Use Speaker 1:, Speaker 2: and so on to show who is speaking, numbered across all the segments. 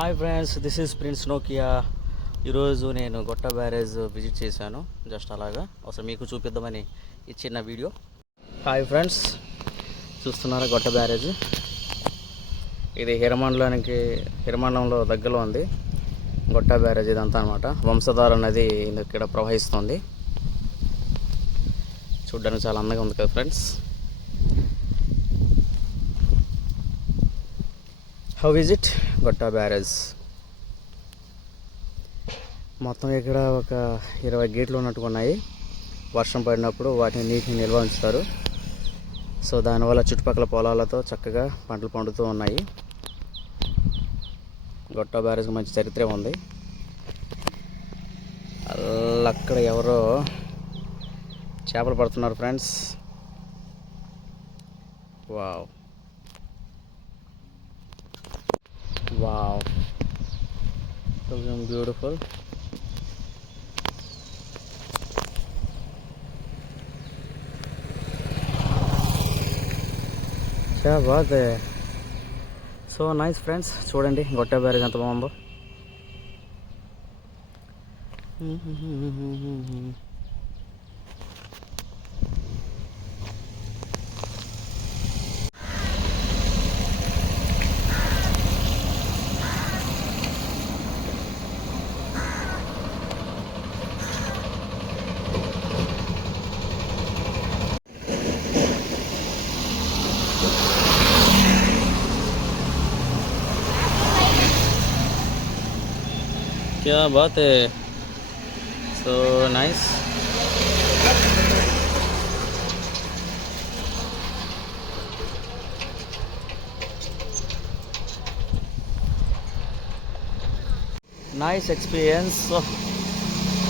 Speaker 1: Hi friends this is Prince Nokia ఈరోజు నేను Gotta barrage visit చేశాను జస్ట్ అలాగా. అసలు మీకు చూపిద్దామని ఈ చిన్న వీడియో. హాయ్ ఫ్రెండ్స్ చూస్తున్నారా గొట్ట బ్యారేజ్? ఇది హిరమండలానికి హిరమండలంలో దగ్గరలో ఉంది. గొట్ట బ్యారేజ్ ఇదంతా అనమాట వంశధార నది ఇక్కడ ప్రవహిస్తుంది. చూడ్డానికి చాలా అందంగా ఉంది కదా friends how is it Gotta barrage మొత్తం ఇక్కడ ఒక ఇరవై గేట్లు ఉన్నట్టుగా ఉన్నాయి. వర్షం పడినప్పుడు వాటిని నీటిని నిల్వ ఉంచుతారు. సో దానివల్ల చుట్టుపక్కల పొలాలతో చక్కగా పంటలు పండుతూ ఉన్నాయి. గొట్టా బ్యారేజ్కి మంచి చరిత్ర ఉంది. అక్కడ ఎవరో చేపలు పడుతున్నారు ఫ్రెండ్స్ వావ్ వావ్ బ్యూటిఫుల్ క్యా బాత్ సో నైస్ ఫ్రెండ్స్ చూడండి గొట్ట బ్యారేజ్ ఎంత బాగుందో. क्या बात है so so, nice nice experience so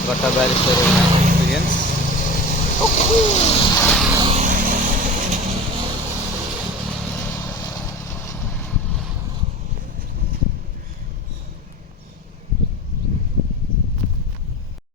Speaker 1: got a very nice experience